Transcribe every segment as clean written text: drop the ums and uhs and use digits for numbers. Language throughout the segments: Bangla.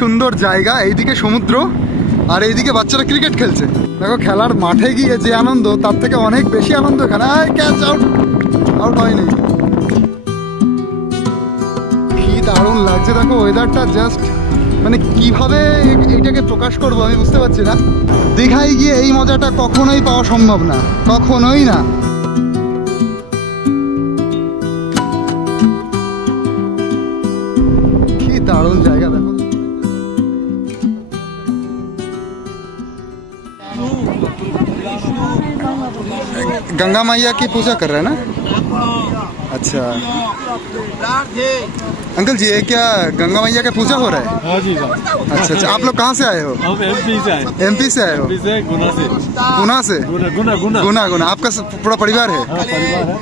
সুন্দর জায়গা, এইদিকে সমুদ্র আর এইদিকে বাচ্চারা ক্রিকেট খেলছে। দেখো খেলার মাঠে গিয়ে যে আনন্দ তার থেকে অনেক বেশি আনন্দ এখানে। ক্যাচ আউট, আউট হয়নি। কি দারুণ লাগছে দেখো ওয়েদারটা, জাস্ট মানে কিভাবে এইটাকে প্রকাশ করবো আমি বুঝতে পারছি না। দীঘায় গিয়ে এই মজাটা কখনোই পাওয়া সম্ভব না, কখনোই না। কি দারুণ জায়গা দেখো। गंगा मैया की पूजा कर रहे हैं ना? अच्छा अंकल जी, ये क्या गंगा मैया का पूजा हो रहा है? हाँ जी सर। अच्छा अच्छा, आप लोग कहाँ से आए हो? हम एमपी से आए। एमपी से आए हो? गुना से। गुना से? गुना। गुना आपका पूरा परिवार है? हाँ, परिवार है,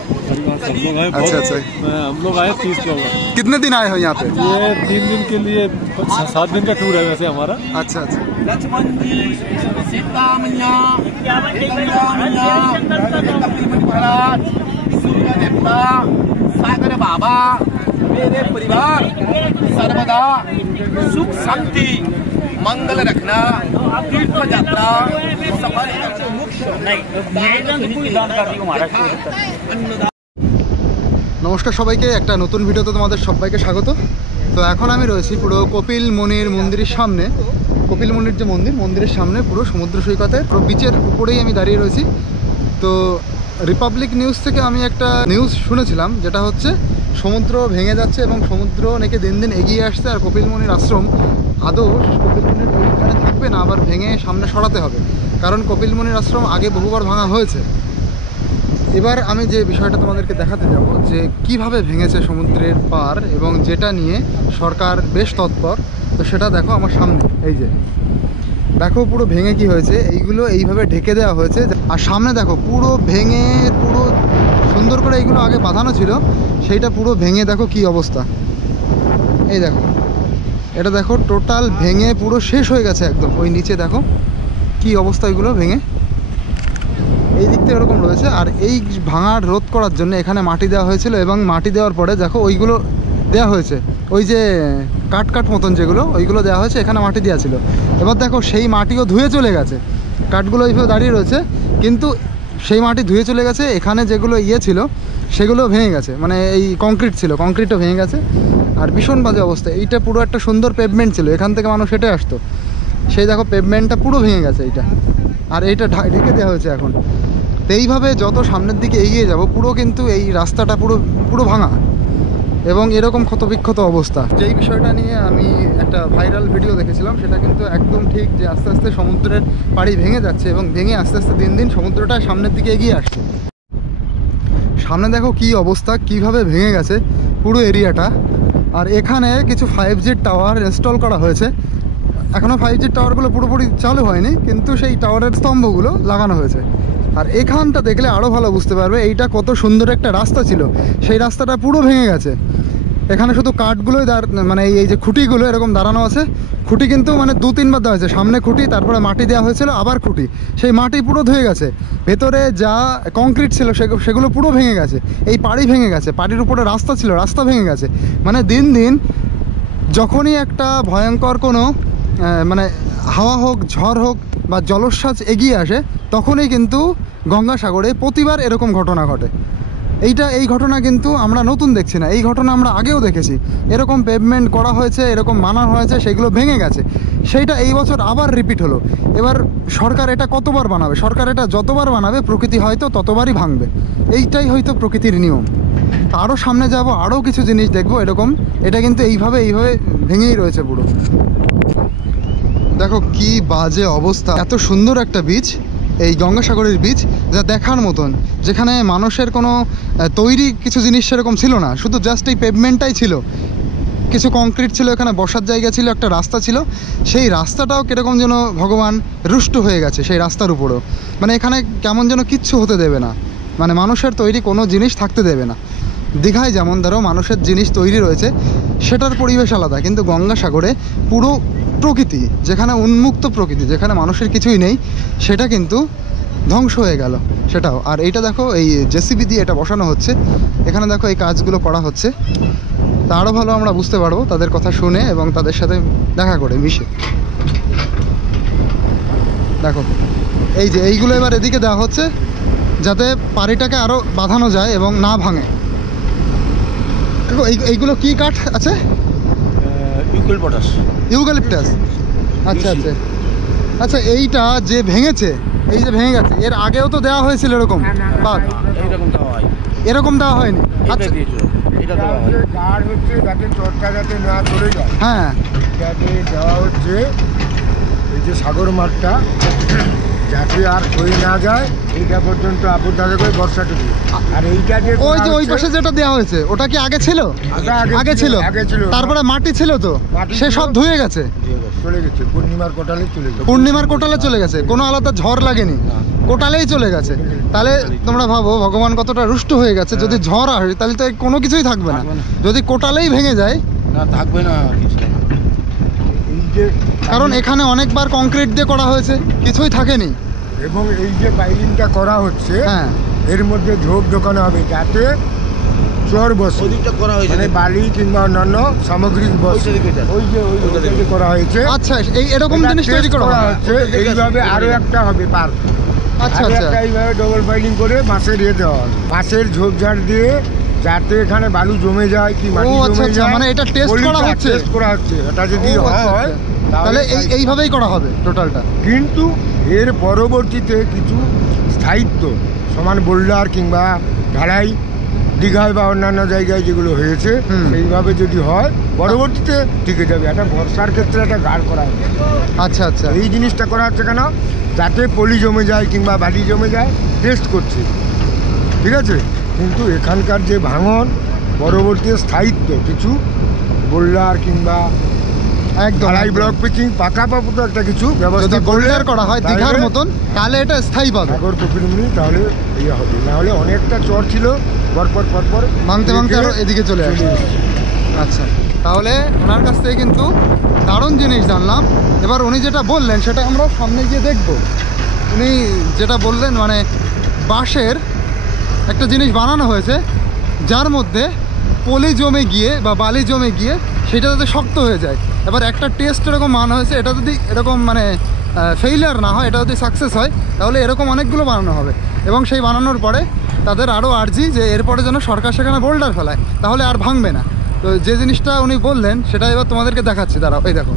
सब लोग हैं। अच्छा अच्छा, हम लोग आए 30 लोग। कितने दिन आए हो यहाँ पे? ये 3 दिन के लिए 7 दिन का टूर है वैसे हमारा। अच्छा अच्छा। लक्ष्मण जी, सीता मैया, महाराज, सूर्य देवता, सागर बाबा, मेरे परिवार सर्वदा सुख शांति मंगल रखना, तीर्थ यात्रा सफल নমস্কার সবাইকে, একটা নতুন ভিডিওতে তোমাদের সবাইকে স্বাগত। তো এখন আমি রয়েছি পুরো কপিল মুনির মন্দিরের সামনে। কপিল মুনির যে মন্দিরের সামনে পুরো সমুদ্র সৈকতে, পুরো বিচের উপরেই আমি দাঁড়িয়ে রয়েছি। তো রিপাবলিক নিউজ থেকে আমি একটা নিউজ শুনেছিলাম, যেটা হচ্ছে সমুদ্র ভেঙে যাচ্ছে এবং সমুদ্র নাকি দিন দিন এগিয়ে আসছে, আর কপিল মুনির আশ্রম আদৌ কপিল মুনির ওইখানে থাকবে না, আবার ভেঙে সামনে সরাতে হবে। কারণ কপিল মুনির আশ্রম আগে বহুবার ভাঙা হয়েছে। এবার আমি যে বিষয়টা তোমাদেরকে দেখাতে যাব, যে কিভাবে ভেঙেছে সমুদ্রের পার এবং যেটা নিয়ে সরকার বেশ তৎপর। তো সেটা দেখো আমার সামনে, এই যে দেখো পুরো ভেঙে কি হয়েছে, এইগুলো এইভাবে ঢেকে দেওয়া হয়েছে। আর সামনে দেখো পুরো ভেঙে, পুরো সুন্দর করে এইগুলো আগে বাঁধানো ছিল, সেইটা পুরো ভেঙে দেখো কি অবস্থা। এই দেখো, এটা দেখো টোটাল ভেঙে পুরো শেষ হয়ে গেছে একদম। ওই নিচে দেখো কি অবস্থা, এগুলো ভেঙে এই দিকটা এরকম রয়েছে। আর এই ভাঙার রোধ করার জন্য এখানে মাটি দেওয়া হয়েছিল, এবং মাটি দেওয়ার পরে দেখো ওইগুলো দেওয়া হয়েছে, ওই যে কাঠ মতন যেগুলো, ওইগুলো দেওয়া হয়েছে, এখানে মাটি দেওয়া ছিল। এবার দেখো সেই মাটিও ধুয়ে চলে গেছে, কাঠগুলো এইভাবে দাঁড়িয়ে রয়েছে, কিন্তু সেই মাটি ধুয়ে চলে গেছে। এখানে যেগুলো ছিল সেগুলো ভেঙে গেছে, মানে এই কংক্রিট ছিল, কংক্রিটও ভেঙে গেছে। আর ভীষণ বাজে অবস্থা। এইটা পুরো একটা সুন্দর পেভমেন্ট ছিল, এখান থেকে মানুষ হেঁটে আসতো, সেই দেখো পেভমেন্টটা পুরো ভেঙে গেছে এইটা। আর এইটা ঢেকে দেওয়া হয়েছে এখন। তো এইভাবে যত সামনের দিকে এগিয়ে যাব, পুরো কিন্তু এই রাস্তাটা পুরো ভাঙা এবং এরকম ক্ষতবিক্ষত অবস্থা। যেই বিষয়টা নিয়ে আমি একটা ভাইরাল ভিডিও দেখেছিলাম, সেটা কিন্তু একদম ঠিক, যে আস্তে আস্তে সমুদ্রের পাড়ি ভেঙে যাচ্ছে এবং ভেঙে আস্তে আস্তে দিন দিন সমুদ্রটা সামনের দিকে এগিয়ে আসছে। সামনে দেখো কি অবস্থা, কিভাবে ভেঙে গেছে পুরো এরিয়াটা। আর এখানে কিছু 5G টাওয়ার ইনস্টল করা হয়েছে। এখনও 5G টাওয়ারগুলো পুরোপুরি চালু হয়নি, কিন্তু সেই টাওয়ারের স্তম্ভগুলো লাগানো হয়েছে। আর এখানটা দেখলে আরও ভালো বুঝতে পারবে এইটা কত সুন্দর একটা রাস্তা ছিল, সেই রাস্তাটা পুরো ভেঙে গেছে। এখানে শুধু কাঠগুলোই মানে এই যে খুঁটিগুলো এরকম দাঁড়ানো আছে, খুঁটি কিন্তু মানে 2-3 বার দেওয়া হয়েছে। সামনে খুঁটি, তারপরে মাটি দেওয়া হয়েছিল, আবার খুঁটি, সেই মাটি পুরো ধুয়ে গেছে। ভেতরে যা কংক্রিট ছিল সেগুলো পুরো ভেঙে গেছে। এই পাড়ি ভেঙে গেছে, পাড়ির উপরে রাস্তা ছিল, রাস্তা ভেঙে গেছে। মানে দিন দিন যখনই একটা ভয়ঙ্কর কোনো মানে হাওয়া হোক, ঝড় হোক বা জলোচ্ছ্বাস এগিয়ে আসে, তখনই কিন্তু গঙ্গাসাগরে প্রতিবার এরকম ঘটনা ঘটে। এই ঘটনা কিন্তু আমরা নতুন দেখছি না, এই ঘটনা আমরা আগেও দেখেছি। এরকম পেভমেন্ট করা হয়েছে, এরকম বানানো হয়েছে, সেগুলো ভেঙে গেছে। সেইটা এই বছর আবার রিপিট হলো। এবার সরকার এটা কতবার বানাবে? সরকার এটা যতবার বানাবে, প্রকৃতি হয়তো ততবারই ভাঙবে। এইটাই হয়তো প্রকৃতির নিয়ম। আরও সামনে যাব, আরও কিছু জিনিস দেখবো এরকম। এটা কিন্তু এইভাবে ভেঙেই রয়েছে পুরো। দেখো কি বাজে অবস্থা। এত সুন্দর একটা বীচ, এই গঙ্গাসাগরের বীচ, যা দেখার মতন, যেখানে মানুষের কোনো তৈরি কিছু জিনিস সেরকম ছিল না, শুধু জাস্ট এই পেভমেন্টটাই ছিল। কিছু কংক্রিট ছিল, এখানে বসার জায়গা ছিল, একটা রাস্তা ছিল। সেই রাস্তাটাও কীরকম যেন ভগবান রুষ্ট হয়ে গেছে সেই রাস্তার উপরও। মানে এখানে কেমন যেন কিচ্ছু হতে দেবে না, মানে মানুষের তৈরি কোনো জিনিস থাকতে দেবে না। দীঘায় যেমন ধরো মানুষের জিনিস তৈরি রয়েছে, সেটার পরিবেশ আলাদা, কিন্তু গঙ্গাসাগরে পুরো প্রকৃতি, যেখানে উন্মুক্ত প্রকৃতি, যেখানে মানুষের কিছুই নেই, সেটা কিন্তু ধ্বংস হয়ে গেল সেটাও। আর এইটা দেখো, এই জেসিবি দিয়ে এটা বসানো হচ্ছে, এখানে দেখো এই কাজগুলো করা হচ্ছে। তা আরও ভালো আমরা বুঝতে পারবো তাদের কথা শুনে এবং তাদের সাথে দেখা করে মিশে। দেখো এই যে এইগুলো এবার এদিকে দেওয়া হচ্ছে যাতে পাড়িটাকে আরও বাঁধানো যায় এবং না ভাঙে। দেখো এইগুলো কি কাঠ আছে? ইউক্যালিপটাস। আচ্ছা আচ্ছা আচ্ছা, এইটা যে ভেঙেছে, এই যে ভেঙে গেছে, এর আগেও তো দেওয়া হয়েছিল এরকম বাদ? এরকম দেওয়া হয়নি। আচ্ছা যাতে চরটা যাতে না চলে যায়, হ্যাঁ, যাতে দেওয়া হচ্ছে এই যে সাগর মাঠটা যাতে আর ক্ষয়ে না যায় এইটা পর্যন্ত আবদ্ধ থাকবে বর্ষাটুকু। আর এইটা যে ওই যে ওই পাশে যেটা দেওয়া হয়েছে ওটা কি আগে ছিল? আগে ছিল। তারপরে মাটি ছিল তো, সে সব ধুয়ে গেছে, চলে গেছে পূর্ণিমার কোটালে চলে গেছে। পূর্ণিমার কোটালে চলে গেছে, কোনো আলাদা ঝড় লাগেনি, কোটালেই চলে গেছে। তাহলে তোমরা ভাবো ভগবান কতটা রুষ্ট হয়ে গেছে। যদি ঝড় আসে তাহলে তো কোনো কিছুই থাকবে না, যদি কোটালেই ভেঙে যায় না থাকবে না কিছু। এই যে কারণ এখানে অনেকবার কংক্রিট দিয়ে করা হয়েছে, কিছুই থাকেনি। এবং এই যে পাইলিংটা করা হচ্ছে, হ্যাঁ, এর মধ্যে ঝোপ ঢোকানো হবে যাতে চর বসে, ওদিকটা করা হয়েছে মানে বালি কিংবা অন্যান্য সামগ্রিক বসে। ওই যে ওইটা করা হয়েছে। আচ্ছা, এই এরকম এটা জিনিস তৈরি test করা হয়। হচ্ছে। এইভাবে আরো একটা হবে পার, আচ্ছা আরো আচ্ছা একটা এইভাবে ডবল পাইলিং করে বাঁশের ইয়ে দেওয়া হবে, বাঁশের ঝোপঝাড় দিয়ে যাতে এখানে বালু জমে যায় কি মাটি ও আচ্ছা জমে আচ্ছা, যায়। মানে এটা টেস্ট করা হচ্ছে। টেস্ট করা হচ্ছে, এটা যদি ও, আচ্ছা, হয় আচ্ছা। তাহলে এইভাবেই করা হবে টোটালটা। কিন্তু এর পরবর্তীতে কিছু স্থায়িত্ব সমান বোল্ডার কিংবা ঢালাই দীঘায় বা অন্যান্য জায়গায় যেগুলো হয়েছে সেইভাবে যদি হয় পরবর্তীতে টিকে যাবে। একটা বর্ষার ক্ষেত্রে একটা গাঢ় করা হচ্ছে। আচ্ছা আচ্ছা, এই জিনিসটা করা হচ্ছে কেন? যাতে পলি জমে যায় কিংবা বালি জমে যায়, টেস্ট করছে, ঠিক আছে। কিন্তু এখানকার যে ভাঙন পরবর্তী স্থায়িত্ব কিছু বোল্ডার কিংবা একদম ঢালাই একদম। ব্লক পিচিং পাকাপাকুত একটা কিছু ব্যবস্থা যদি বোল্ডার করা হয় তাহলে দীঘার মতন, তাহলে এটা স্থায়ী পাবে। সাগর কপিলমুনি তাহলে ইয়ে হবে, নাহলে অনেকটা চর ছিল পরপর ভাঙতে ভাঙতে আরো এদিকে চলে আসে। আচ্ছা, তাহলে ওনার কাছ থেকে কিন্তু দারুণ জিনিস জানলাম। এবার উনি যেটা বললেন সেটা আমরা সামনে গিয়ে দেখব। উনি যেটা বললেন মানে বাঁশের একটা জিনিস বানানো হয়েছে যার মধ্যে পলি জমে গিয়ে বা বালি জমে গিয়ে সেটা যাতে শক্ত হয়ে যায়। এবার একটা টেস্ট এরকম বানানো হয়েছে, এটা যদি এরকম মানে ফেইলিয়ার না হয়, এটা যদি সাকসেস হয় তাহলে এরকম অনেকগুলো বানানো হবে। এবং সেই বানানোর পরে তাদের আরও আর্জি যে এরপরে যেন সরকার সেখানে বোল্ডার ফেলায়, তাহলে আর ভাঙবে না। তো যে জিনিসটা উনি বললেন সেটা এবার তোমাদেরকে দেখাচ্ছি, দাঁড়াও। এই দেখো,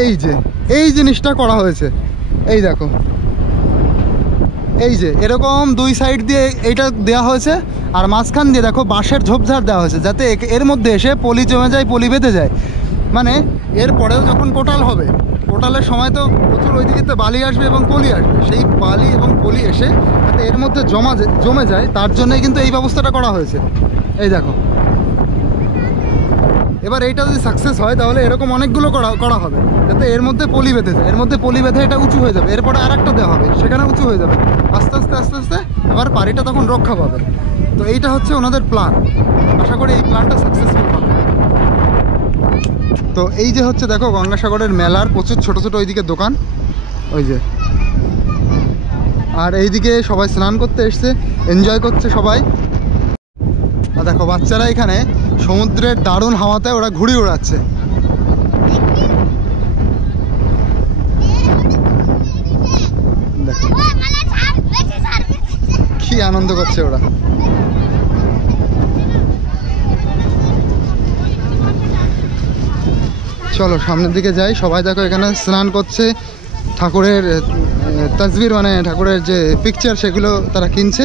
এই যে এই জিনিসটা করা হয়েছে, এই দেখো, এই যে এরকম দুই সাইড দিয়ে এইটা দেওয়া হয়েছে, আর মাঝখান দিয়ে দেখো বাঁশের ঝোপঝাড় দেওয়া হয়েছে যাতে এর মধ্যে এসে পলি জমে যায়, পলি বেঁধে যায়। মানে এরপরেও যখন কোটাল হবে, কোটালের সময় তো প্রচুর ওইদিকে তো বালি আসবে এবং পলি আসবে, সেই বালি এবং পলি এসে যাতে এর মধ্যে জমে যায়, তার জন্যই কিন্তু এই ব্যবস্থাটা করা হয়েছে। এই দেখো, এবার এইটা যদি সাকসেস হয় তাহলে এরকম অনেকগুলো করা হবে যাতে এর মধ্যে পলি বেঁধে যায়, এর মধ্যে পলি বেঁধে এটা উঁচু হয়ে যাবে, এরপরে আর একটা দেওয়া হবে, সেখানে উঁচু হয়ে যাবে, আস্তে আস্তে আস্তে আস্তে এবার পাড়িটা তখন রক্ষা পাবে। তো এইটা হচ্ছে ওনাদের প্ল্যান, আশা করি এই প্ল্যানটা সাকসেসফুল হবে। তো এই যে হচ্ছে দেখো গঙ্গাসাগরের মেলার প্রচুর ছোট ছোট ওইদিকে দোকান, ওই যে, আর এইদিকে সবাই স্নান করতে এসছে, এনজয় করছে সবাই। আর দেখো বাচ্চারা এখানে সমুদ্রের দারুণ হাওয়াতে ওরা ঘুড়ি ওড়াচ্ছে। দেখো কি আনন্দ করছে ওরা। চলো সামনের দিকে যাই। সবাই দেখো এখানে স্নান করছে, ঠাকুরের তসবির মানে ঠাকুরের যে পিকচার সেগুলো তারা কিনছে।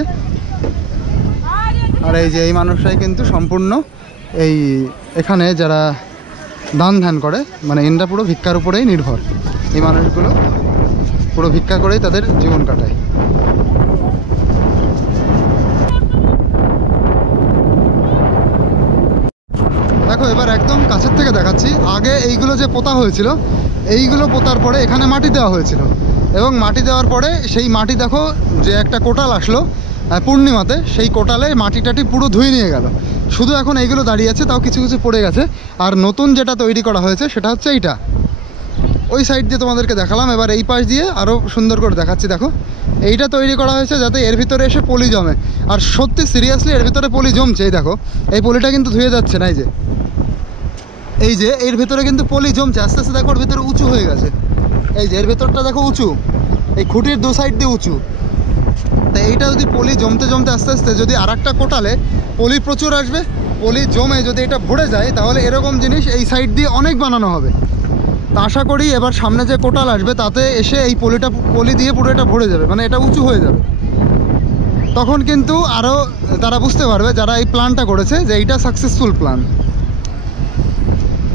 আর এই যে এই মানুষরাই কিন্তু সম্পূর্ণ এই এখানে যারা দান ধ্যান করে, মানে এনরা পুরো ভিক্ষার উপরেই নির্ভর। এই মানুষগুলো পুরো ভিক্ষা করেই তাদের জীবন কাটায়। দেখো এবার একদম কাছের থেকে দেখাচ্ছি। আগে এইগুলো যে পোতা হয়েছিল, এইগুলো পোতার পরে এখানে মাটি দেওয়া হয়েছিল, এবং মাটি দেওয়ার পরে সেই মাটি দেখো যে একটা কোটাল আসলো পূর্ণিমাতে, সেই কোটালে মাটি টাটি পুরো ধুয়ে নিয়ে গেল। শুধু এখন এইগুলো দাঁড়িয়ে আছে, তাও কিছু কিছু পড়ে গেছে। আর নতুন যেটা তৈরি করা হয়েছে সেটা হচ্ছে এইটা, ওই সাইড দিয়ে তোমাদেরকে দেখালাম, এবার এই পাশ দিয়ে আরও সুন্দর করে দেখাচ্ছি। দেখো এইটা তৈরি করা হয়েছে যাতে এর ভিতরে এসে পলি জমে, আর সত্যি সিরিয়াসলি এর ভিতরে পলি জমছে। এই দেখো এই পলিটা কিন্তু ধুয়ে যাচ্ছে না, এই যে এর ভিতরে কিন্তু পলি জমছে আস্তে আস্তে। দেখো ওর ভিতরে উঁচু হয়ে গেছে, এই যে এর ভেতরটা দেখো উঁচু, এই খুঁটির দু সাইড দিয়ে উঁচু। তো এইটা যদি পলি জমতে জমতে আস্তে আস্তে যদি আর একটা কোটালে পলি প্রচুর আসবে, পলি জমে যদি এটা ভরে যায় তাহলে এরকম জিনিস এই সাইড দিয়ে অনেক বানানো হবে। তা আশা করি এবার সামনে যে কোটাল আসবে তাতে এসে এই পলি দিয়ে পুরো এটা ভরে যাবে, মানে এটা উঁচু হয়ে যাবে। তখন কিন্তু আরও তারা বুঝতে পারবে যারা এই প্ল্যানটা করেছে যে এইটা সাকসেসফুল প্ল্যান।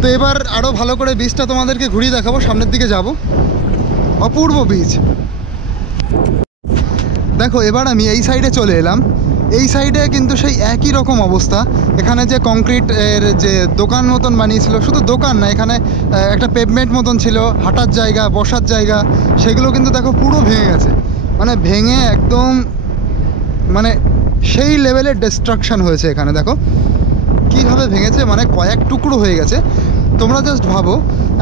তো এবার আরও ভালো করে বীজটা তোমাদেরকে ঘুরিয়ে দেখাবো, সামনের দিকে যাব। অপূর্ব বীজ। দেখো এবার আমি এই সাইডে চলে এলাম, এই সাইডে কিন্তু সেই একই রকম অবস্থা। এখানে যে কংক্রিট এর যে দোকান মতন বানিয়েছিল, শুধু দোকান না, এখানে একটা পেভমেন্ট মতন ছিল, হাঁটার জায়গা, বসার জায়গা, সেগুলো কিন্তু দেখো পুরো ভেঙে গেছে। মানে ভেঙে একদম মানে সেই লেভেলের ডিস্ট্রাকশন হয়েছে এখানে। দেখো কীভাবে ভেঙেছে, মানে কয়েক টুকরো হয়ে গেছে। তোমরা জাস্ট ভাবো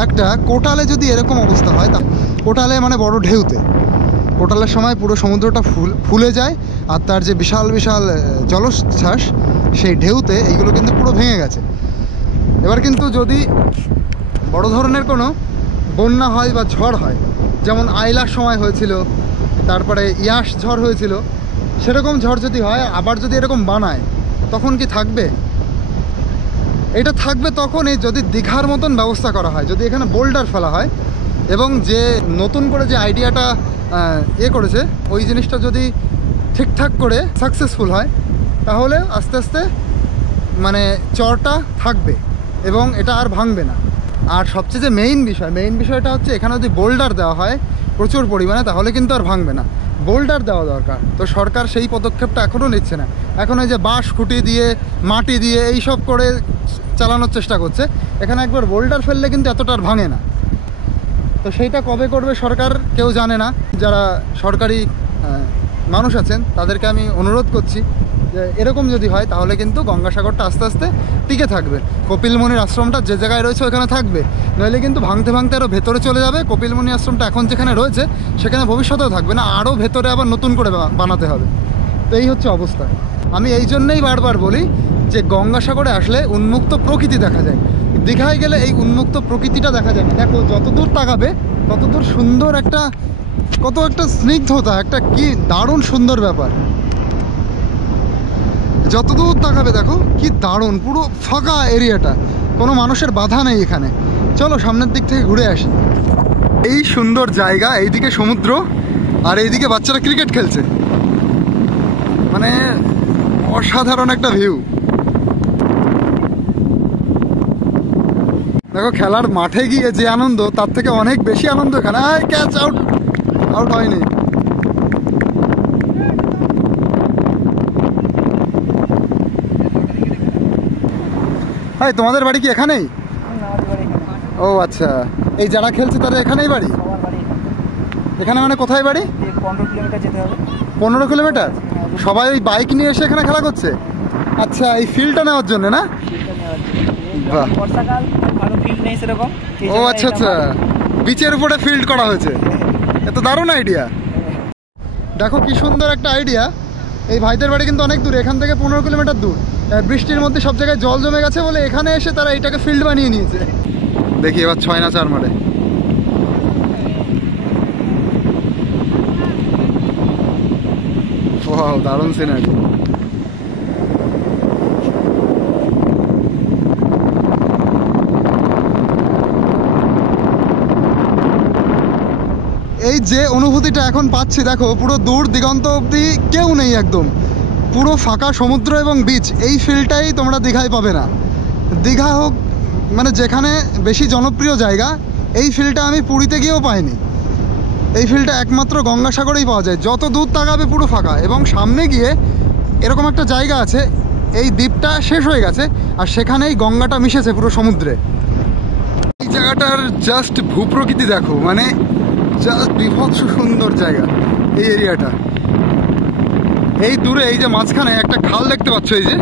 একটা কোটালে যদি এরকম অবস্থা হয়, তা কোটালে মানে বড় ঢেউতে, কোটালের সময় পুরো সমুদ্রটা ফুলে যায়, আর তার যে বিশাল বিশাল জলোচ্ছ্বাস সেই ঢেউতে এইগুলো কিন্তু পুরো ভেঙে গেছে। এবার কিন্তু যদি বড় ধরনের কোনো বন্যা হয় বা ঝড় হয়, যেমন আইলার সময় হয়েছিল, তারপরে ইয়াস ঝড় হয়েছিল, সেরকম ঝড় যদি হয় আবার যদি এরকম বানায় তখন কি থাকবে? এটা থাকবে তখনই যদি দীঘার মতন ব্যবস্থা করা হয়, যদি এখানে বোল্ডার ফেলা হয়, এবং যে নতুন করে যে আইডিয়াটা করেছে ওই জিনিসটা যদি ঠিকঠাক করে সাকসেসফুল হয়, তাহলে আস্তে আস্তে মানে চরটা থাকবে এবং এটা আর ভাঙবে না। আর সবচেয়ে যে মেইন বিষয়টা হচ্ছে এখানে যদি বোল্ডার দেওয়া হয় প্রচুর পরিমাণে, তাহলে কিন্তু আর ভাঙবে না। বোল্ডার দেওয়া দরকার, তো সরকার সেই পদক্ষেপটা এখনও নিচ্ছে না। এখন এই যে বাঁশ খুঁটি দিয়ে, মাটি দিয়ে এইসব করে চালানোর চেষ্টা করছে। এখানে একবার বোল্ডার ফেললে কিন্তু এতটা আর ভাঙে না। তো সেইটা কবে করবে সরকার কেউ জানে না। যারা সরকারি মানুষ আছেন তাদেরকে আমি অনুরোধ করছি যে এরকম যদি হয় তাহলে কিন্তু গঙ্গাসাগরটা আস্তে আস্তে টিকে থাকবে। কপিলমুনির আশ্রমটা যে জায়গায় রয়েছে ওখানে থাকবে, নইলে কিন্তু ভাঙতে ভাঙতে আরও ভেতরে চলে যাবে। কপিলমুনি আশ্রমটা এখন যেখানে রয়েছে সেখানে ভবিষ্যতেও থাকবে না, আরও ভেতরে আবার নতুন করে বানাতে হবে। তো এই হচ্ছে অবস্থা। আমি এই জন্যই বারবার বলি যে গঙ্গাসাগরে আসলে উন্মুক্ত প্রকৃতি দেখা যায়, দীঘায় গেলে এই উন্মুক্ত প্রকৃতিটা দেখা যায় না। দেখো যতদূর তাকাবে ততদূর সুন্দর একটা, কত একটা স্নিগ্ধতা, একটা কি দারুণ সুন্দর ব্যাপার। যতদূর তাকাবে দেখো কি দারুণ, পুরো ফাঁকা এরিয়াটা, কোনো মানুষের বাধা নেই এখানে। চলো সামনের দিক থেকে ঘুরে আসি। এই সুন্দর জায়গা, এইদিকে সমুদ্র আর এইদিকে বাচ্চারা ক্রিকেট খেলছে, মানে অসাধারণ একটা ভিউ। দেখো খেলার মাঠে গিয়ে যে আনন্দ তার থেকে অনেক বেশি আনন্দ এখানে। ক্যাচ আউট হয়নি। হাই, তোমাদের বাড়ি কি এখানেই? ও আচ্ছা, এই যারা খেলছে তাদের এখানেই বাড়ি? এখানে মানে কোথায় বাড়ি? 15 কিলোমিটার যেতে হবে। 15 কিলোমিটার? সবাই ওই বাইক নিয়ে এসে এখানে খেলা করছে? আচ্ছা, এই ফিল্ডটা নেওয়ার জন্য না? বাহ, বর্ষাকাল ভালো ফিল্ড নেই সেরকম। ও আচ্ছা আচ্ছা, বিচের উপরে ফিল্ড করা হয়েছে, এত দারুণ আইডিয়া। দেখো কি সুন্দর একটা আইডিয়া। এই ভাইদের বাড়ি কিন্তু অনেক দূর, এখান থেকে 15 কিলোমিটার দূর। বৃষ্টির মধ্যে সব জায়গায় জল জমে গেছে বলে এখানে এসে তারা এটাকে ফিল্ড বানিয়ে নিয়েছে। দেখি এবার 6 না 4 মারে। ওয়াও, দারুণ সিনারি। এই যে অনুভূতিটা এখন পাচ্ছি, দেখো পুরো দূর দিগন্ত অবধি কেউ নেই, একদম পুরো ফাঁকা সমুদ্র এবং বিচ। এই ফিলটাই তোমরা দীঘায় পাবে না। দীঘা হোক মানে যেখানে বেশি জনপ্রিয় জায়গা, এই ফিলটা আমি পুরীতে গিয়েও পাইনি। এই ফিলটা একমাত্র গঙ্গাসাগরেই পাওয়া যায়। যত দূর তাকাবে পুরো ফাঁকা, এবং সামনে গিয়ে এরকম একটা জায়গা আছে, এই দ্বীপটা শেষ হয়ে গেছে আর সেখানেই গঙ্গাটা মিশেছে পুরো সমুদ্রে। এই জায়গাটার জাস্ট ভূপ্রকৃতি দেখো, মানে জাস্ট বিভৎস সুন্দর জায়গা এই এরিয়াটা। এই দূরে এই যে মাঝখানে একটা খাল দেখতে পাচ্ছ, এই যে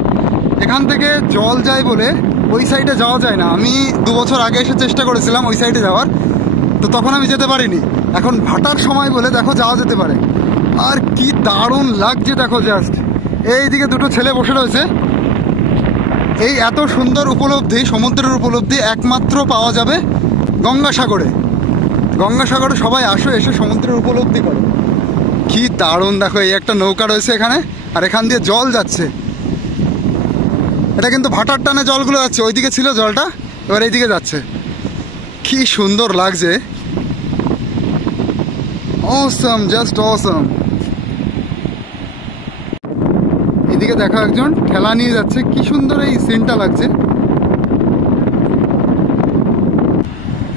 এখান থেকে জল যায় বলে ওই সাইডে যাওয়া যায় না। আমি 2 বছর আগে এসে চেষ্টা করেছিলাম ওই সাইডে যাওয়ার, তো তখন আমি যেতে পারিনি। এখন ভাটার সময় বলে দেখো যাওয়া যেতে পারে। আর কি দারুণ লাগছে দেখো, জাস্ট এইদিকে দুটো ছেলে বসে রয়েছে। এই এত সুন্দর উপলব্ধি, সমুদ্রের উপলব্ধি একমাত্র পাওয়া যাবে গঙ্গাসাগরে। গঙ্গাসাগরে সবাই আসো, এসে সমুদ্রের উপলব্ধি করো। কি দারুণ দেখো, এই একটা নৌকা রয়েছে এখানে, আর এখান দিয়ে জল যাচ্ছে। এটা কিন্তু ভাটার টানে জলগুলো যাচ্ছে, ওইদিকে ছিল জলটা, এবার এইদিকে যাচ্ছে। কি সুন্দর লাগছে, অসম, জাস্ট অসম। এদিকে দেখো একজন ঠেলা নিয়ে যাচ্ছে, কি সুন্দর এই সিনটা লাগছে,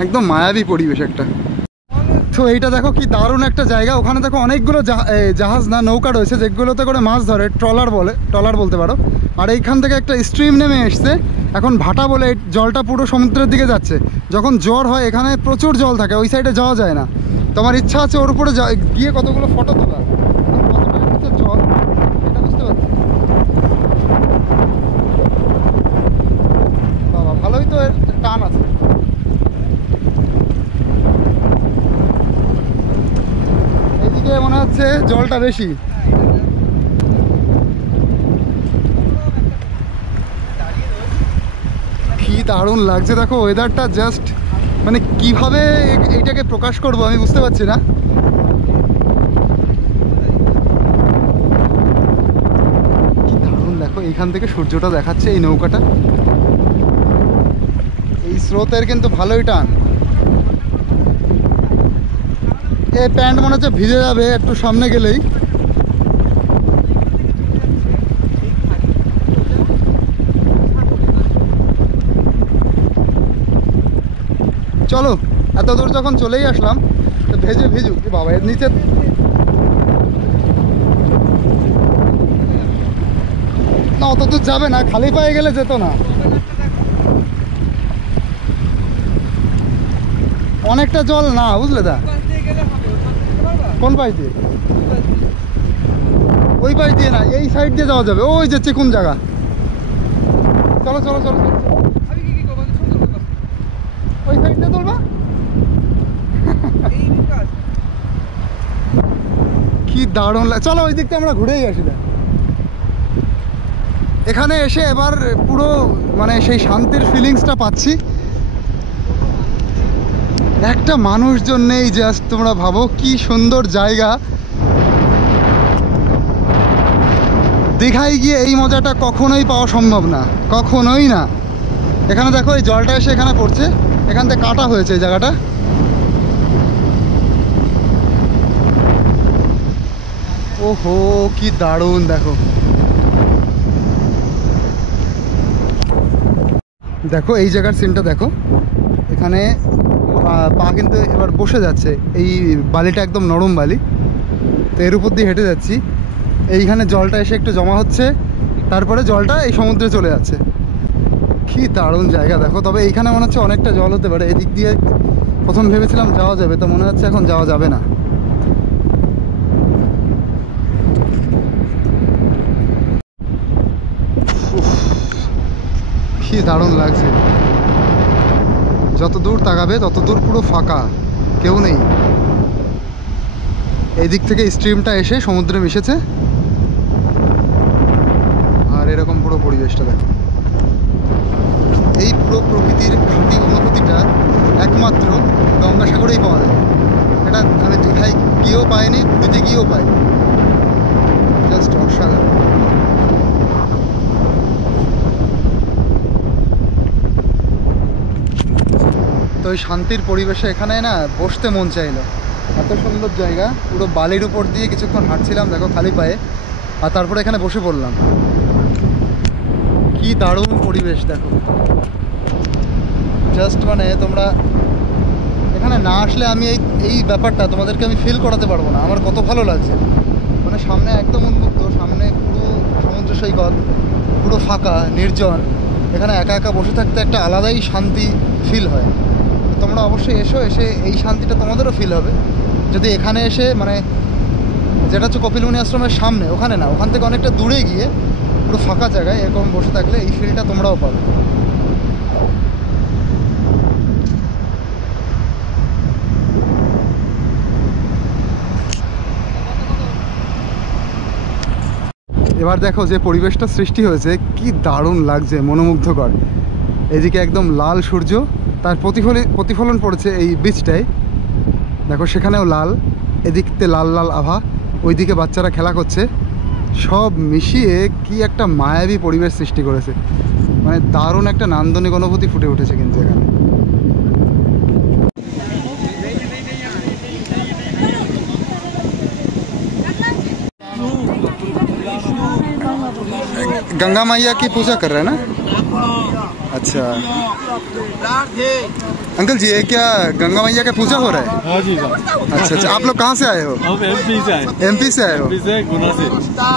একদম মায়াবী পরিবেশ একটা। তো এইটা দেখো কি দারুণ একটা জায়গা। ওখানে দেখো অনেকগুলো জাহাজ না নৌকা রয়েছে, যেগুলোতে করে মাছ ধরে, ট্রলার বলতে পারো। আর এইখান থেকে একটা স্ট্রিম নেমে এসছে, এখন ভাটা বলে এই জলটা পুরো সমুদ্রের দিকে যাচ্ছে। যখন জ্বর হয় এখানে প্রচুর জল থাকে, ওই সাইডে যাওয়া যায় না। তোমার ইচ্ছা আছে ওর উপরে গিয়ে কতগুলো ফটো তোলা, জল এটা বুঝতে পারছি। বাবা ভালোই তো এর টান আছে। এদিকে মনে হচ্ছে জলটা বেশি। কি দারুণ লাগছে দেখো ওয়েদারটা, জাস্ট মানে কিভাবে এইটাকে প্রকাশ করব আমি বুঝতে পারছি না। কি দারুণ দেখো, এইখান থেকে সূর্যটা দেখাচ্ছে এই নৌকাটা। এই স্রোতের কিন্তু ভালোই টান। এই প্যান্ট মনে হচ্ছে ভিজে যাবে একটু সামনে গেলেই। চলো, এত দূর যখন চলেই আসলাম তো ভেজে ভিজুক। বাবা এর নিচে না, অত দূর যাবে না, খালি পায়ে গেলে যেত না। অনেকটা জল না, বুঝলে দা? কোন পাশ দিয়ে? ওই পাশ দিয়ে না, এই সাইড দিয়ে যাওয়া যাবে, ওই যে চিকুন জায়গা। চলো চলো চলো চলো, ওই সাইড দিয়ে তুলবা। কি দারুণ লাগে, চলো ওই দিকটা আমরা ঘুরেই আসি। এখানে এসে এবার পুরো মানে সেই শান্তির ফিলিংসটা পাচ্ছি। একটা মানুষজন নেই, জাস্ট তোমরা ভাবো কি সুন্দর জায়গা। দীঘায় গিয়ে এই মজাটা কখনোই পাওয়া সম্ভব না, কখনোই না। এখানে দেখো এই জলটা এসে এখানে পড়ছে, এখান থেকে কাটা হয়েছে এই জায়গাটা। ওহো কি দারুণ দেখো, দেখো এই জায়গার সিনটা দেখো। এখানে পা কিন্তু এবার বসে যাচ্ছে, এই বালিটা একদম নরম বালি, তো এর উপর দিয়ে হেঁটে যাচ্ছি। এইখানে জলটা এসে একটু জমা হচ্ছে, তারপরে জলটা এই সমুদ্রে চলে যাচ্ছে। কি দারুণ জায়গা দেখো। তবে এইখানে মনে হচ্ছে অনেকটা জল হতে পারে, এদিক দিয়ে প্রথম ভেবেছিলাম যাওয়া যাবে, তো মনে হচ্ছে এখন যাওয়া যাবে না। কি দারুণ লাগছে, যত দূর তাকাবে তত দূর পুরো ফাঁকা, কেউ নেই। এই দিক থেকে স্ট্রিমটা এসে সমুদ্রে মিশেছে, আর এরকম পুরো পরিবেশটা দেখো। এই পুরো প্রকৃতির খাঁটি অনুভূতিটা একমাত্র গঙ্গাসাগরেই পাওয়া যায়। এটা আমি দীঘায় গিয়েও পাইনি, পুরীতে গিয়েও পাই। জাস্ট অসাধারণ। তো ওই শান্তির পরিবেশে এখানে না বসতে মন চাইলো। এত সুন্দর জায়গা, পুরো বালির উপর দিয়ে কিছুক্ষণ হাঁটছিলাম দেখো খালি পায়ে, আর তারপরে এখানে বসে পড়লাম। কি দারুণ পরিবেশ দেখো, জাস্ট মানে তোমরা এখানে না আসলে আমি এই ব্যাপারটা তোমাদেরকে আমি ফিল করাতে পারবো না। আমার কত ভালো লাগছে, মানে সামনে একদম উন্মুক্ত, সামনে পুরো সমুদ্র সৈকত, পুরো ফাঁকা নির্জন। এখানে একা একা বসে থাকতে একটা আলাদাই শান্তি ফিল হয়। তোমরা অবশ্যই এসো, এসে এই শান্তিটা তোমাদেরও ফিল হবে যদি এখানে এসে, মানে যেটা হচ্ছে কপিলমুনি আশ্রমের সামনে, ওখানে না, ওখান থেকে অনেকটা দূরে গিয়ে পুরো ফাঁকা জায়গায় এরকম বসে থাকলে এই ফিলটা তোমরাও পাবে। এবার দেখো যে পরিবেশটা সৃষ্টি হয়েছে কি দারুণ লাগছে, মনোমুগ্ধকর। এদিকে একদম লাল সূর্য, তার প্রতিফলন পড়েছে এই বীজটায়, দেখো সেখানেও লাল, এদিকতে লাল লাল আভা, ওইদিকে বাচ্চারা খেলা করছে, সব মিশিয়ে কি একটা মায়াবী পরিবেশ সৃষ্টি করেছে। মানে দারুণ একটা নান্দনিক অনুভূতি ফুটে উঠেছে কিন্তু এখানে। गंगा मैया की पूजा कर रहे हैं ना? अच्छा अंकल जी, ये क्या गंगा मैया का पूजा हो रहा है? हाँ जी साहब। अच्छा अच्छा, आप लोग कहाँ से आए हो? हम एमपी से आए। एमपी से आए हो? एमपी से गुना से।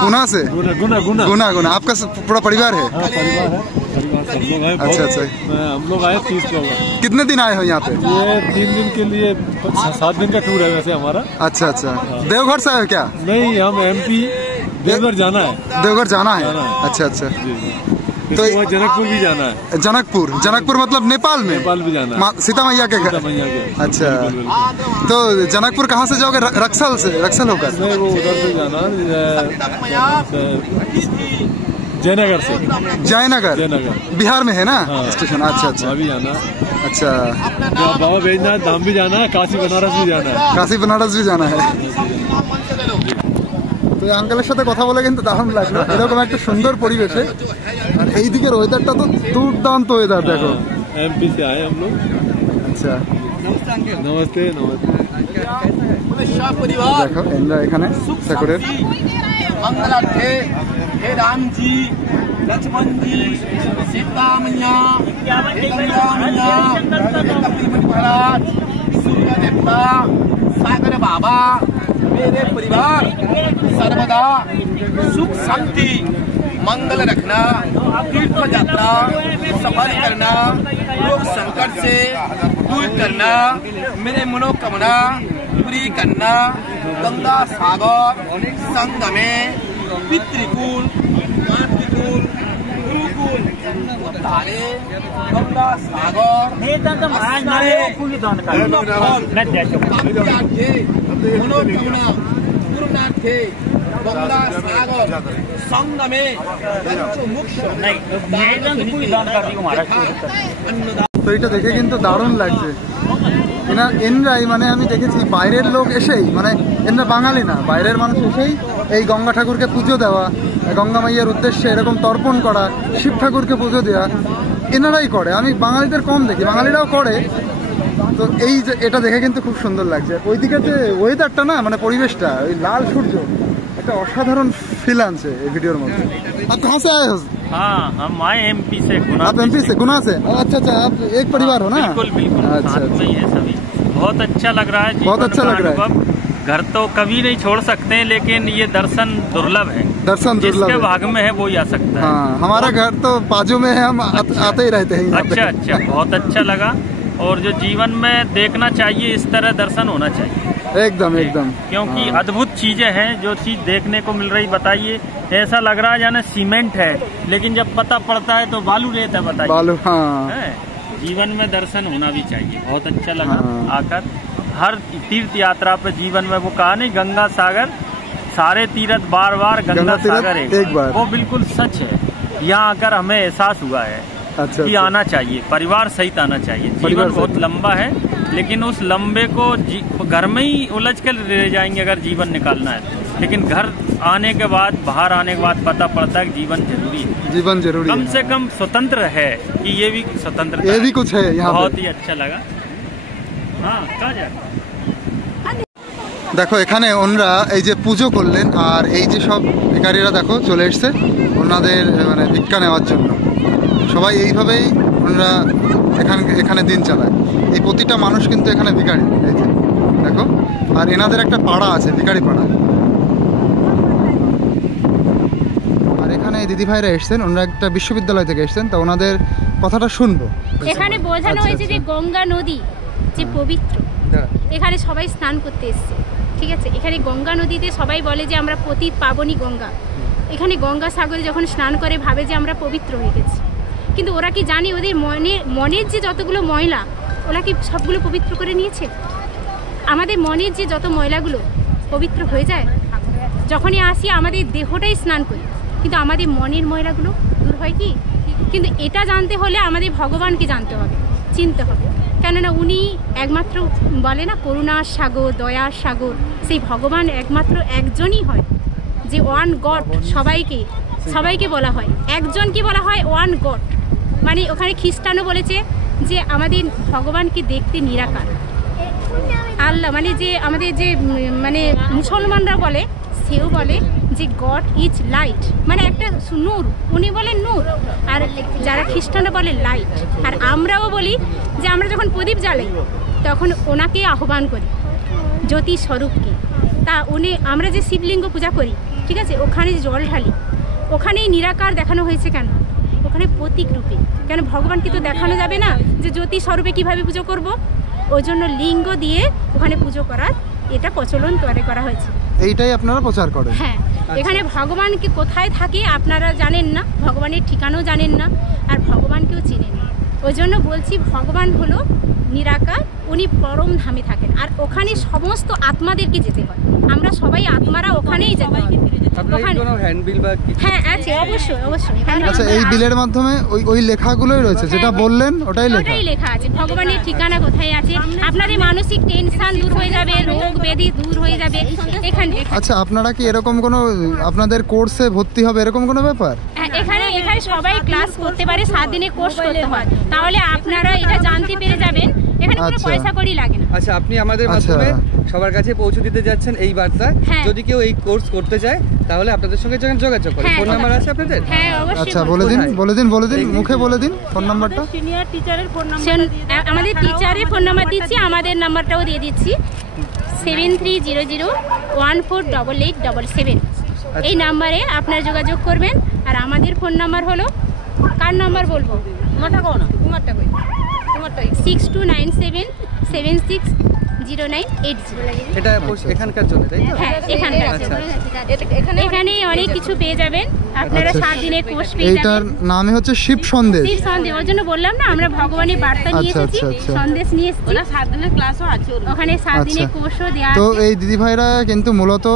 गुना से? गुना गुना गुना गुना गुना। आपका पूरा परिवार है? हाँ, परिवार है, परिवार सब लोग हैं। अच्छा अच्छा, हम लोग आए 30 लोग हैं। कितने दिन आए हो यहाँ पे? ये 3 दिन के लिए 7 दिन का टूर है वैसे हमारा। अच्छा अच्छा, देवघर से आए हो क्या? नहीं, हम एमपी देवघर जाना है। देवघर जाना है? जाना है। अच्छा अच्छा, जी तो तो जनकपुर भी जाना है। जनकपुर? जनकपुर मतलब नेपाल में? नेपाल भी जाना है। सीता मैया के घर? सीता मैया के। अच्छा, बिल्कुल, बिल्कुल। तो जनकपुर कहाँ से जाओगे? रक्सल से? रक्सल होकर? नहीं, वो उधर से जाना जयनगर से। जयनगर? जयनगर बिहार में है ना हाँ। स्टेशन? अच्छा अच्छा वहाँ भी जाना है। अच्छा, बाबा बैजनाथ धाम भी जाना है, काशी बनारस भी जाना है। কাশী বেনারস भी जाना है। তো এই আঙ্কেলের সাথে কথা বলে কিন্তু দারুণ লাগলো, এরকম একটা সুন্দর পরিবেশে। আর এই দিকের ওয়েদারটা তো দুর্দান্ত ওয়েদার দেখো। एमपी से आए हम लोग। আচ্ছা नमस्ते नमस्ते। দেখো এনরা এখানে ঠাকুরের मंगलार्थे हे राम जी, लक्ष्मण जी, सीता मैया, गंगा मैया, कपिल महाराज, सूर्य देवता, सागर बाबा, मेरे परिवार सर्वदा सुख शांति मंगल रखना, तीर्थ यात्रा सफल करना, लोग संकट से दूर करना, मेरे मनोकामना पूरी करना, गंगा सागर संगम में पितृकुल मातृकुल गुरुकुल तारे गंगा सागर मनोकामना पूर्णार्थे गंगा सागर संगम में তো এটা দেখে কিন্তু দারুণ লাগছে। এনরাই মানে আমি দেখেছি বাইরের লোক এসেই, মানে এনরা বাঙালি না, বাইরের মানুষ এসেই এই গঙ্গা ঠাকুরকে পুজো দেওয়া, গঙ্গা মাইয়ার উদ্দেশ্যে এরকম তর্পণ করা, শিব ঠাকুরকে পুজো দেওয়া এনারাই করে। আমি বাঙালিদের কম দেখি, বাঙালিরাও করে। তো এই যে এটা দেখে কিন্তু খুব সুন্দর লাগছে। ওইদিকে যে ওয়েদারটা না, মানে পরিবেশটা, ওই লাল সূর্য একটা অসাধারণ ফিল আনছে এই ভিডিওর মধ্যে। आप कहाँ से आए हो? हाँ, हम आए एमपी से गुना। आप एमपी से? गुना से? अच्छा अच्छा, आप एक परिवार हो ना? बिल्कुल बिल्कुल, अच्छा साथ में ही है सभी। बहुत अच्छा लग रहा है, बहुत अच्छा लग रहा है। है। घर तो कभी नहीं छोड़ सकते हैं, लेकिन ये दर्शन दुर्लभ है। दर्शन दुर्लभ जिसके है। भाग में है वो ही आ सकता है। हाँ, हमारा घर तो बाजू में है, हम आते ही रहते हैं यहाँ पे। अच्छा अच्छा, बहुत अच्छा लगा। और जो जीवन में देखना चाहिए, इस तरह दर्शन होना चाहिए, एकदम एकदम, क्योंकि हाँ। अद्भुत चीजें हैं जो चीज देखने को मिल रही। बताइए, ऐसा लग रहा है जाने सीमेंट है, लेकिन जब पता पड़ता है तो बालू रहता है। बताइए, बालू, हाँ। है? जीवन में दर्शन होना भी चाहिए। बहुत अच्छा लगा हाँ। आकर। हर तीर्थ यात्रा पे जीवन में वो कहा नहीं, गंगा सागर सारे तीर्थ बार बार, गंगा तीर्थ सागर एक बार। वो बिल्कुल सच है। यहाँ आकर हमें एहसास हुआ है अच्छा कि अच्छा। आना चाहिए, परिवार सहित आना चाहिए। परिवार जीवन बहुत सहित। लंबा है, लेकिन उस लंबे को घर में ही उलझ कर रह जाएंगे अगर जीवन निकालना है। लेकिन घर आने के बाद, बाहर आने के बाद पता पड़ता है कि जीवन जरूरी है। जीवन जरूरी कम है। से कम स्वतंत्र है कि ये भी स्वतंत्र, ये भी कुछ है यहाँ बहुत पे। ही अच्छा लगा। हाँ, कहाँ जा দেখো এখানে ওনারা এই যে পুজো করলেন, আর এই যে সব ভিখারিরা দেখো চলে এসছে ওনাদের মানে ভিক্ষা নেওয়ার জন্য। সবাই এইভাবেই ওনারা এখানে দিন চালায়। এই প্রতিটা মানুষ কিন্তু এখানে ভিখারি, এই যে দেখো। আর এনাদের একটা পাড়া আছে, ভিখারি পাড়া। আর এখানে এই দিদিভাইরা এসছেন, ওনারা একটা বিশ্ববিদ্যালয় থেকে এসছেন, তো ওনাদের কথাটা শুনবো। এখানে বোঝানো হয়েছে যে গঙ্গা নদী যে পবিত্র, এখানে সবাই স্নান করতে এসছে, ঠিক আছে। এখানে গঙ্গা নদীতে সবাই বলে যে আমরা পতিত পাবনী গঙ্গা। এখানে গঙ্গা সাগরে যখন স্নান করে ভাবে যে আমরা পবিত্র হয়ে গেছি, কিন্তু ওরা কি জানি ওদের মনের যে যতগুলো ময়লা, ওরা কি সবগুলো পবিত্র করে নিয়েছে? আমাদের মনের যে যত ময়লাগুলো পবিত্র হয়ে যায় যখনই আসি, আমাদের দেহটাই স্নান করি, কিন্তু কিন্তু আমাদের মনের ময়লাগুলো দূর হয় কি? কিন্তু এটা জানতে হলে আমাদের ভগবানকে জানতে হবে, চিনতে হবে। কেননা উনি একমাত্র বলে না করুণার সাগর, দয়ার সাগর, সেই ভগবান একমাত্র একজনই হয়, যে ওয়ান গড। সবাইকে বলা হয়, একজনকে বলা হয় ওয়ান গড। মানে ওখানে খ্রিস্টানও বলেছে যে আমাদের ভগবানকে দেখতে নিরাকার। আল্লাহ মানে যে আমাদের যে মানে মুসলমানরা বলে, সেও বলে যে গড ইজ লাইট, মানে একটা নূর, উনি বলেন নূর। আর যারা খ্রিস্টানরা বলে লাইট। আর আমরাও বলি যে আমরা যখন প্রদীপ জ্বালাই তখন ওনাকে আহ্বান করি, জ্যোতি স্বরূপকে। তা আমরা যে শিবলিঙ্গ পূজা করি, ঠিক আছে, ওখানে জল ঢালি, ওখানেই নিরাকার দেখানো হয়েছে। কেন? ওখানে প্রতীক রূপে। কেন ভগবানকে তো দেখানো যাবে না যে জ্যোতি স্বরূপে কীভাবে পুজো করব, ওই জন্য লিঙ্গ দিয়ে ওখানে পুজো করার এটা প্রচলন তৈরি করা হয়েছে। এইটাই আপনারা প্রচার করেন? হ্যাঁ, এখানে ভগবানকে কোথায় থাকে আপনারা জানেন না, ভগবানের ঠিকানাও জানেন না, আর ভগবানকেও চিনেন না। ওই জন্য বলছি ভগবান হলো নিরাকার, উনি পরম ধামে থাকেন। আর ওখানে সমস্ত আত্মাদেরকে যেতে হয়, আমরা সবাই আত্মারা ওখানেই যেতে হয়। হ্যাঁ আছে, অবশ্যই অবশ্যই। আচ্ছা, এই বিলের মাধ্যমে ওই লেখাগুলোই রয়েছে, যেটা বললেন ওটাই লেখা আছে, ভগবানের ঠিকানা কোথায় আছে। আপনাদের মানসিক টেনশন দূর হয়ে যাবে, রোগ ব্যাধি দূর হয়ে যাবে এখানে। আচ্ছা, আপনারা কি এরকম কোনো আপনাদের কোর্সে ভর্তি হবে এরকম কোনো ব্যাপার? এখানে সবাই ক্লাস করতে পারে, 7 দিনের কোর্স করতে হয়, তাহলে আপনারা এটা জানতে পেরে যাবেন। এখানে কোনো পয়সা করি লাগে না। আচ্ছা, আপনি আমাদের মাধ্যমে সবার কাছে পৌঁছে দিতে যাচ্ছেন এই বার্তা। যদি কেউ এই কোর্স করতে চায় তাহলে আপনাদের সঙ্গে যোগাযোগ করে। ফোন নাম্বার আছে আপনাদের? হ্যাঁ অবশ্যই। আচ্ছা, বলে দিন মুখে বলে দিন ফোন নাম্বারটা। সিনিয়র টিচারের ফোন নাম্বার, আমাদের টিচারের ফোন নাম্বার দিচ্ছি, আমাদের নাম্বারটাও দিয়ে দিচ্ছি, 7300148877। এই নাম্বারে আপনারা যোগাযোগ করবেন। আর আমাদের ফোন নাম্বার হলো, কার নাম্বার বলবো? তোমারটা 6297760980। এটা এখানকার জন্য, তাই তো? হ্যাঁ, এখানকার। এখানে অনেক কিছু পেয়ে যাবেন আপনারা, 7 দিনের কোর্স পেয়ে যাবেন। এইটার নামই হচ্ছে শিব সন্দেশ। ওর জন্য বললাম না, আমরা ভগবানের বার্তা নিয়ে এসেছি, সন্দেশ নিয়ে এসেছি। 7 দিনের ক্লাসও আছে ওখানে, 7 দিনের কোর্সও দেওয়া আছে। তো এই দিদি ভাইরা কিন্তু মূলত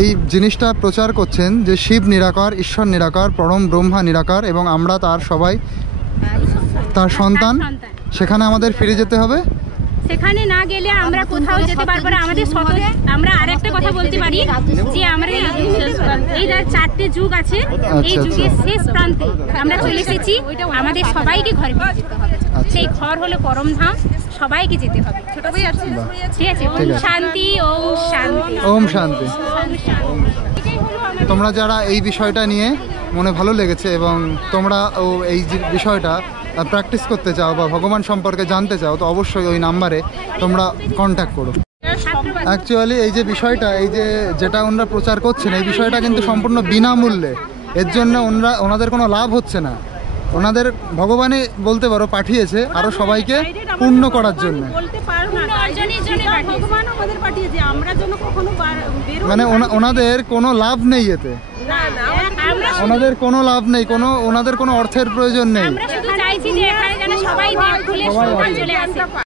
এই জিনিসটা প্রচার করছেন যে শিব নিরাকার, ঈশ্বর নিরাকার, পরম ব্রহ্মা নিরাকার, এবং আমরা তার সবাই তার সন্তান। সেখানে আমাদের ফিরে যেতে হবে। সেখানে না গেলে আমরা কোথাও যেতে পারবো না। আমাদের আমরা আরেকটা কথা বলতে পারি যে আমরা এই 4টে যুগ আছে, এই যুগের শেষ প্রান্তে আমরা চলে এসেছি। আমাদের সবাইকে ঘরে ফিরে যেতে হবে। সেই ঘর হলো পরম ধাম, সবাইকে যেতে হবে। ঠিক আছে? ওম শান্তি, ওম শান্তি, ওম শান্তি। তোমরা যারা এই বিষয়টা নিয়ে মনে ভালো লেগেছে এবং তোমরা এই বিষয়টা প্র্যাকটিস করতে চাও বা ভগবান সম্পর্কে জানতে চাও, তো অবশ্যই ওই নাম্বারে তোমরা কন্ট্যাক্ট করো। অ্যাকচুয়ালি এই যে বিষয়টা, এই যেটা ওনারা প্রচার করছেন, এই বিষয়টা কিন্তু সম্পূর্ণ বিনামূল্যে। এর জন্য ওনাদের কোনো লাভ হচ্ছে না। ওনাদের ভগবানই বলতে পারো পাঠিয়েছে আরও সবাইকে পূর্ণ করার জন্য। মানে ওনাদের কোনো লাভ নেই এতে, ওনাদের কোনো লাভ নেই, ওনাদের কোনো অর্থের প্রয়োজন নেই। আমরা শুধু চাইছি যে এখানে যেন সবাই খুলে চলে আসে।